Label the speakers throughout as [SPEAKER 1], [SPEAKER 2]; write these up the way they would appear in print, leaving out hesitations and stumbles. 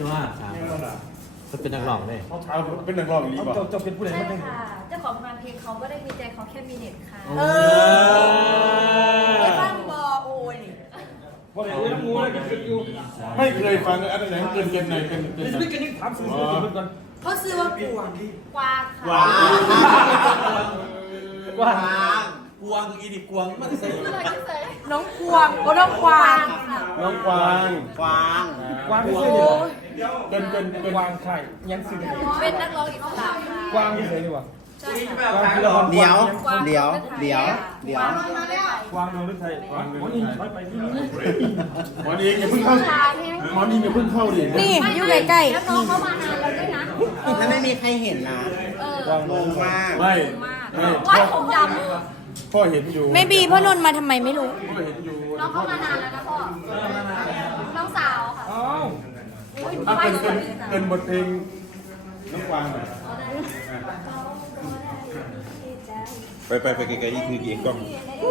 [SPEAKER 1] ว่าจะเป็นนักร้องเลย
[SPEAKER 2] เอาเป็นนักร้องอีกป่ะ
[SPEAKER 3] จะเป็นผู้ใด
[SPEAKER 4] ใช่
[SPEAKER 3] ไม่ได้
[SPEAKER 4] ค่ะเจ้าของงานเพลงเขาก็ได้มีใจเขาแค่มีเน็ตค่ะ
[SPEAKER 5] ไปฟังบอโอ้ย
[SPEAKER 3] ว่าไงน้ำงูอะไรกันอยู่
[SPEAKER 2] ไม่เคยฟังอันไหนเกินไหนเป็น
[SPEAKER 3] นี่กันยังถามสื่อเก่อน
[SPEAKER 5] เขาซื้อว่ากวง
[SPEAKER 4] กวางค่ะ
[SPEAKER 3] ว่า
[SPEAKER 1] กวางอีดิกวางมันใส่
[SPEAKER 5] น้องกวงก็น้องกวาง
[SPEAKER 2] น้องกวาง
[SPEAKER 1] กวาง
[SPEAKER 3] กวางไม่ใช่เนี่ย
[SPEAKER 2] เกิน
[SPEAKER 3] กวางไข่ยังสื่อ
[SPEAKER 4] เป็นนักร้องอิสระค่ะ
[SPEAKER 3] กวางไม่ใช่ดีกว่า
[SPEAKER 4] ใช่ค่ะ
[SPEAKER 1] เดี๋ยว
[SPEAKER 4] กวาง
[SPEAKER 1] เดี๋ยว
[SPEAKER 3] กวางเมืองฤทัยกวางเมืองฤทัยไปที่นี่
[SPEAKER 2] หมอนี่อย่าเพิ่งเข้าหมอนี่อย่าเพิ่งเข้าดิ
[SPEAKER 5] นี่อยู่ใกล้
[SPEAKER 4] แล้วน้องเขามานานแล้วด้วยนะ
[SPEAKER 1] ถ้าไม่มีใครเห็นนะ
[SPEAKER 3] กวาง
[SPEAKER 1] ง
[SPEAKER 3] เมือง
[SPEAKER 1] งมาก
[SPEAKER 2] ไม่
[SPEAKER 4] มาก
[SPEAKER 2] ไม่
[SPEAKER 4] ว้ายผมด
[SPEAKER 2] พ่อเห็นอยู่
[SPEAKER 5] ๆไม่บีพ่อนนท์มาทำไมไม่รู้
[SPEAKER 2] พ่อเห็นอยู่
[SPEAKER 4] ำน้องเขามานานแล้วนะพ่อน้องสาวค่ะ
[SPEAKER 3] อ้าว
[SPEAKER 2] เกินบทเพลงน้องกวางหน่อย
[SPEAKER 6] ไปไกลๆนี่คือเกียงกล้อง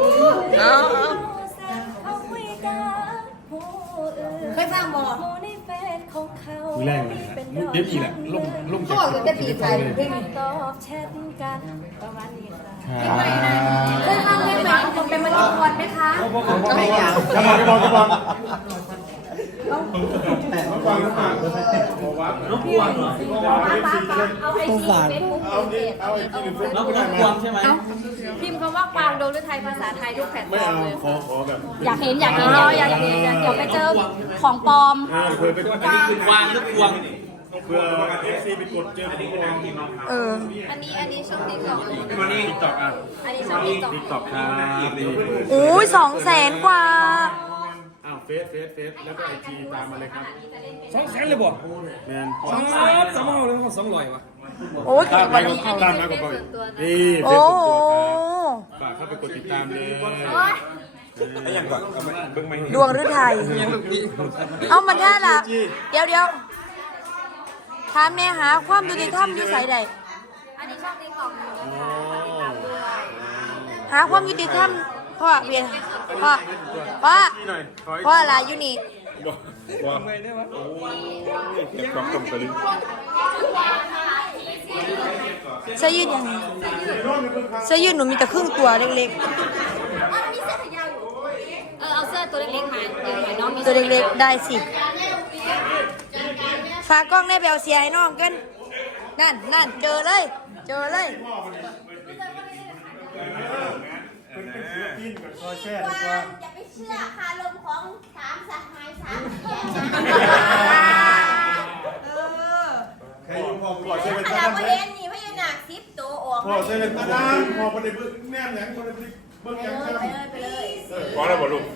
[SPEAKER 5] เคยฟังบอ
[SPEAKER 2] มีแรงเลยเด็บอีแหละลุ่ม
[SPEAKER 5] เขาบอกจะปีไทยเพลงนี้
[SPEAKER 4] ตอบแชทกันประมาณนี้ค่ะ
[SPEAKER 5] เคยฟังเพลงไหมผมเป็นมะเร็งปอดไหมคะ
[SPEAKER 1] ไม่อยาก
[SPEAKER 2] กระบอกน้องกวางน้องกวาง
[SPEAKER 4] เอาไอจีเฟซบุ๊ก
[SPEAKER 2] เอาดิเอาไอ้ที่เฟซ
[SPEAKER 1] น้อง
[SPEAKER 2] บุ๊ก
[SPEAKER 1] กวางใช่ไหม
[SPEAKER 4] พิมพ์คำว่ากวางโดนฤทัยภาษาไทยทุกแพลตฟ
[SPEAKER 2] ไม่
[SPEAKER 4] อร์ม
[SPEAKER 2] เอา
[SPEAKER 4] เลย
[SPEAKER 2] ขอแบบ
[SPEAKER 4] อยากเห็นเดี๋ยวไปเจอของปลอม
[SPEAKER 2] เคยเป็น
[SPEAKER 1] อันนี้คือกวางหรือกวาง
[SPEAKER 2] เพื่อเอฟซีไปกดเจอของกวาง
[SPEAKER 4] อันนี้ช่องติ๊กต็อก
[SPEAKER 2] วันนี้ติ๊กต็อกอ่ะ
[SPEAKER 4] อันนี้ช่องติ๊กต็อก
[SPEAKER 2] ติ๊กต็อกครับดี
[SPEAKER 5] โอ้ย200,000 กว่า
[SPEAKER 2] อ้าวเฟซแล้วก็ไอจีตามมาเลยครับ
[SPEAKER 3] 200,000เลยบ่
[SPEAKER 2] แมน
[SPEAKER 3] สามสามเลยก็200ว่ะ
[SPEAKER 5] โอ้ย
[SPEAKER 2] ตาม
[SPEAKER 5] วัน
[SPEAKER 2] มา
[SPEAKER 5] นี้
[SPEAKER 2] ตามมากับนี่เฟ
[SPEAKER 5] โอ้
[SPEAKER 2] ซ
[SPEAKER 5] โห
[SPEAKER 2] ฝากเข้าไปกดติดตามเลย
[SPEAKER 6] ไอ้ยังก่อนเอาไม่เบิ่งไม่
[SPEAKER 5] ดวงฤทัยเอามันแค่ละเดี๋ยวถามแน่หาความยุติธรรมอยู่ไสใด
[SPEAKER 4] อันนี้ช่องติ๊กต็อกนะคะติดตามด้วย
[SPEAKER 5] หาความยุติธรรมพ่อเบียนพ่อ
[SPEAKER 2] นี่หน่อยขอ
[SPEAKER 5] พ่ออะไรอยู่นี่
[SPEAKER 6] ว่าเก็บความตรงไปเลย
[SPEAKER 5] เสื้อยืดยังไงเสื้อยืดหนูมีแต่ครึ่งตัวเล็ก
[SPEAKER 4] เอาเสื้อตัวเล็กๆมาเดี๋ยวหน่อยน้องมี
[SPEAKER 5] ๆ ตัวเล็กๆได้สิฝากกล้องได้แบลเสียให้น้องกันนั่นเจอเลย
[SPEAKER 2] ซอยแช่ดีกว่า
[SPEAKER 7] อย่าไปเชื่อคารมของสามสหายสามเพีย
[SPEAKER 2] ใครอยู่พอก่อนเซเว่น
[SPEAKER 7] ข
[SPEAKER 2] ตา
[SPEAKER 7] นาด
[SPEAKER 2] ดำ
[SPEAKER 7] ว่า
[SPEAKER 2] เลย
[SPEAKER 7] เห็นนี่พญานาคซิปตัวออก
[SPEAKER 2] พอเซเว่นตาดำพอประเดี๋ยวแนมแหนมคนละเบิ้งยังครับ
[SPEAKER 7] ไปเลย
[SPEAKER 6] พอแล้วบ่ลูก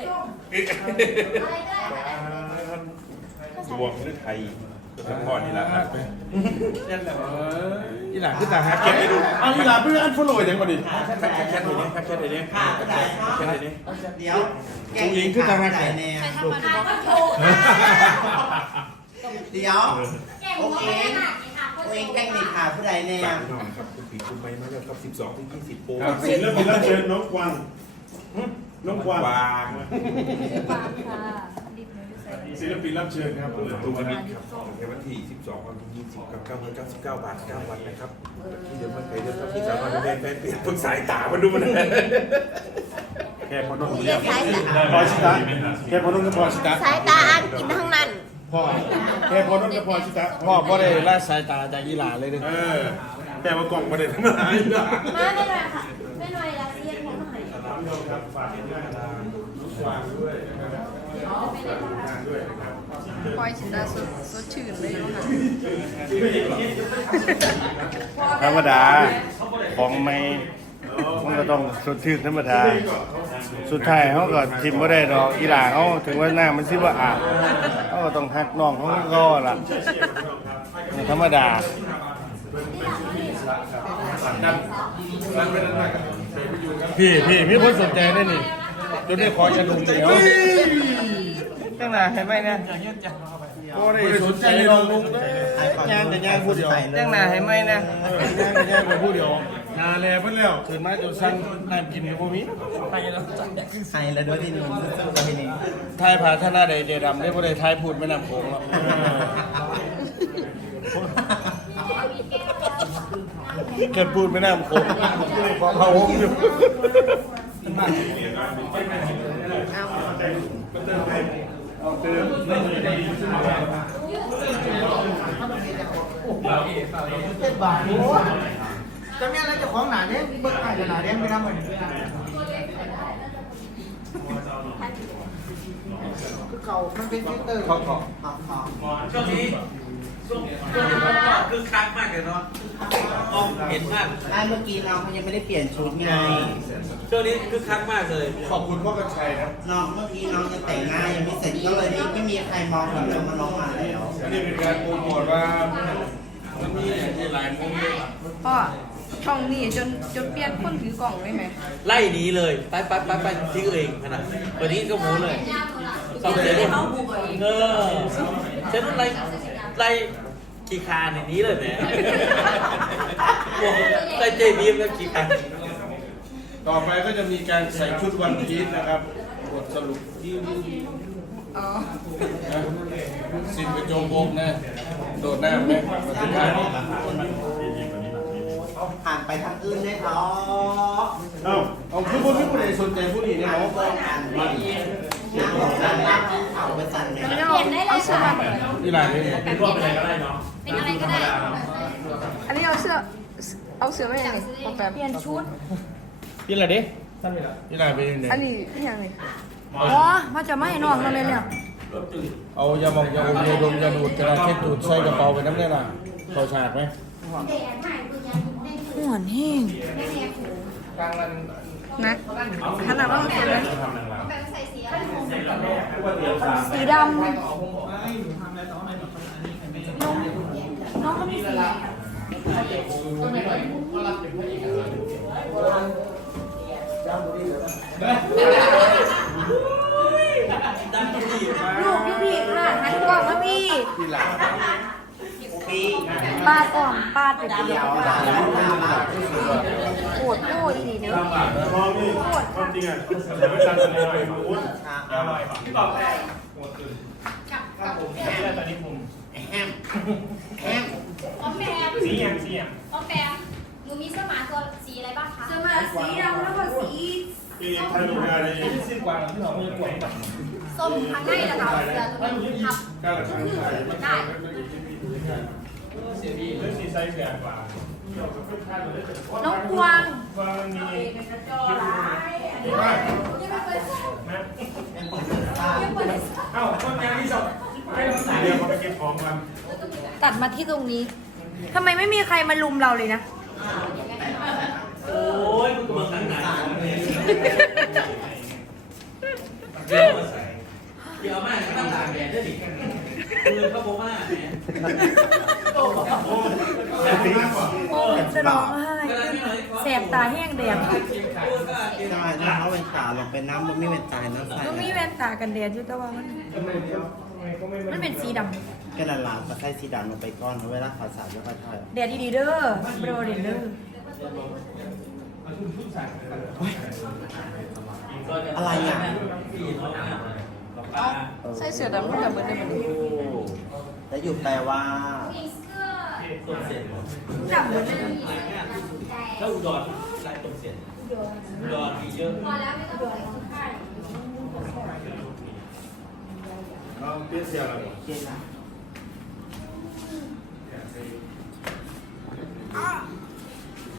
[SPEAKER 6] ดวงฤทัยทั้งพ่อนี่แหละครับ
[SPEAKER 2] อีหลานคือตาฮักเก็ตให้ดูเอาอีหลานเพื่อนอันฟอลโล่ยังมาดิ
[SPEAKER 6] แค่ทีนี้แค่ทีนี้
[SPEAKER 1] ค่ะก็ได้
[SPEAKER 6] แค่ทีนี้
[SPEAKER 1] เดี๋ยวแกง
[SPEAKER 2] ผู้หญิงคือทางไหน
[SPEAKER 1] แน่
[SPEAKER 4] ใครทำมาดูบ้าง
[SPEAKER 1] เดี๋ยวโอเคแกงนี่ค่ะผู้ใดแน่
[SPEAKER 6] ฝากน้องครับคุณผีคุณไปมาแล้วครับ12ถึง20โปร
[SPEAKER 2] ครับศิลปินรับเชิญน้องกวางน้องกวาง
[SPEAKER 6] วาง
[SPEAKER 4] ฟางค่ะดิบเนื้อใส่
[SPEAKER 2] ศิลปินรับเชิญครับ
[SPEAKER 6] เปิดตัววันนี้ครับในวันที่12วันที่20กับ999 บาท9วันนะครับที่เดิมมันไปเดิมครับที่สามวันแฟนเปลี่ยนเพิ่งสายตามันดูมัน
[SPEAKER 2] แค่พอนุ่ง
[SPEAKER 7] เรียกสายตา
[SPEAKER 2] พอชิตะแค่พอนุ่งกับพอชิตะ
[SPEAKER 7] สายตาอันกินทั้งนั้น
[SPEAKER 2] พ่อแค่พอนุ่งกับพอชิตะ
[SPEAKER 3] พ่อบ่ได้ละสายตาจากอีหลาเลยเด้อ
[SPEAKER 2] แต่ว่ากล่องประเด็นทั้งหลาย
[SPEAKER 7] มาไม่เลยค่ะไม่เลยละเรียนผมหน่อย
[SPEAKER 2] ครับฝากงานน้องกวางด้วยนะครับงานด้วยนะครับ
[SPEAKER 5] พอยชินดาสดชื่นเลยค่ะ
[SPEAKER 8] ธรรมดาของไม่มันก็ต้องสดชื่นธรรมดา สุดท้ายเขาก็ทิมไม่ได้ดอกอีหลาเขาถึงว่าหน้ามันสิว่าอาบเขาก็ต้องหักน้องเขาก็ล่ะธรรมดา
[SPEAKER 3] พี่มีคนสนใจได้นี่จนได้ขออย่าดุมเดียวตั้งนานเห็นไหมเนี่ย
[SPEAKER 2] โอ้ได้สนใจน้องลุงเลย
[SPEAKER 3] งานแต่งานพูดเดียวตั้งนานเห็นไหมเนี่ยงานแต่งานไปพูดเดียว
[SPEAKER 2] งานแล้วเพิ่นแล้ว
[SPEAKER 3] ตื่นมาจนสั่งน้ำกินกับพวกนี้ไปแล้ว
[SPEAKER 1] ใครแล้วด้วยที่นี่สู้ๆกับที่นี่
[SPEAKER 3] ทายผาธนาใดเดดำได้บ่ได้ทายพูดไม่นำโขงหรอก
[SPEAKER 8] แค่พูดไม่น่าโคตรของเขาอยู่
[SPEAKER 3] จะมีอะไรจะของหนาเนี่ยเบิกไอ้หนาเนี่ยไม่ทำเลยคือเขามันเป็นฟิลเตอร์เขา
[SPEAKER 1] ช่วงนี้คือคักมากเลยเนาะมองเห็นมากเมื่อกี้น้องเขายังไม่ได้เปลี่ยนชุดไงช่วงนี้คือคักมากเลย
[SPEAKER 8] ขอบคุณพ่อกระชัยครับ
[SPEAKER 1] น้องเมื่อกี้น้องจะแต่งหน้ายังไม่เสร็จก็เลยไม่มีใครมองแบบมาน้องมาแล้ว
[SPEAKER 8] นี่เป็นการโปรโมทว่ามันมีหลายมุมเลย
[SPEAKER 5] พ่อช่องนี้จนเปลี่ยนคนถือกล่องได้ไหม
[SPEAKER 9] ไล่หนีเลยไปทิ้งเองขนาดวันนี้ก็หมูเลยสองเดือนเช่นไล่กี่คานอย่างนี้เลยแหมไล่เจบีมแล้วกี่คาน
[SPEAKER 8] ต่อไปก็จะมีการใส่ชุดวันพีชนะครับบทสรุป
[SPEAKER 5] อ๋อ
[SPEAKER 8] สินกระโจมโบกนะโดดน้ำไหมมาถึงท้าย
[SPEAKER 1] ผ่านไปทางอื่นได้ท้อ
[SPEAKER 8] เอาคือคนที่ผู้ใดสนใจผู้นี้เนี่ยเนาะ
[SPEAKER 1] นั่งหลงนั่งนั่งเอาไปสั่นเนี่ย
[SPEAKER 4] เปลี่ยนได้เลยค่ะ
[SPEAKER 8] นี่หลายเลย
[SPEAKER 9] เป็นอะไรก็ได้เนาะ
[SPEAKER 4] เป็นอะไรก็ได้
[SPEAKER 5] อันนี้เอาเสื้อไม่ยังไงโปรแกรม
[SPEAKER 4] เปลี่ยนชุด
[SPEAKER 8] นี่อะไรดินี่หลายไปยังไง
[SPEAKER 5] อันนี้ยังไงอ๋อมาจะไม่น้องมาเลยเนี่ย
[SPEAKER 8] เอายาหมองยาอมยาดมยาดูดกระดาษเช็ดดูดใส่กระเป๋าไปน้ำได้ล่ะเข้าฉากไหม
[SPEAKER 5] ห่วนแห้งนะขนาดว่ามันเป็นอะไรสีดำน้องก็มีสีลูกพี่พี่ค่ะหันกล่องมาพี่
[SPEAKER 8] ที่หลัง
[SPEAKER 5] ปาดอ่อนปาดไปเดียว
[SPEAKER 1] หลานแล้วหน้าบ้าน
[SPEAKER 5] ปวดโอ้ยดีเนอะ
[SPEAKER 2] มองนี่ความจริงอ่ะแต่ไม่ทันเลยอุ้นอร่อยพี่บอกแม่
[SPEAKER 1] แฮม
[SPEAKER 7] ออมแบม
[SPEAKER 2] สีอย่าง
[SPEAKER 7] ออมแบมหนูมีเสื้อหมาตัวสีอะไรบ้างคะ
[SPEAKER 5] เสื้อมาสีดำแล้วก็สี
[SPEAKER 2] ที่ทำดูงานเลย
[SPEAKER 7] ส้มข้างในแล้วก็เสื้อตัวนี้ทับ
[SPEAKER 2] ก้าวหลังได้ สีไซส์แก่กว่า
[SPEAKER 5] น้องกวาง
[SPEAKER 2] ว่ามี เอ้าคนงานที่สองให้เราใส่เดี๋ยวเขาไปเก็บของกัน
[SPEAKER 5] ตัดมาที่ตรงนี้ทำไมไม่มีใครมาลุมเราเลยนะ
[SPEAKER 9] โอ้ยมึงเมืองหนักเดี๋ยวมาก็ต้องตากแดดด้วยดิมือเขาบอกว่าแหม
[SPEAKER 5] โอ้จะร้องไห้แสบตาแห้งแดด
[SPEAKER 1] ใช่ถ้าเขาเป็นตาลงไปน้ำมันไม่เป็นตายน้ำใส
[SPEAKER 5] มันมีแว่นตากันแดดอยู่แต่ว่ามันเป็นสีดำ
[SPEAKER 1] ก็ละลายตะไคร้สีดำลงไปก้อนเวลาขาสาดแล้วค่อย
[SPEAKER 5] แดดดีๆเด้อโปรเดนเด้อ
[SPEAKER 1] ๆอะไรอ่ะ
[SPEAKER 5] ใส่เสื้อดำกับเหมือนเดิม
[SPEAKER 1] แล้วอยู่แปลว่า
[SPEAKER 7] มีเสื้อ
[SPEAKER 5] ดำเหมือนเดิม
[SPEAKER 9] แล้วอุดรลายตรงเสียนอุดรมีเยอะ
[SPEAKER 7] พอแล้วไม่ต้องใส่ชุดไทย
[SPEAKER 2] เตี้ยเสียอะไร
[SPEAKER 1] เจ๊นะ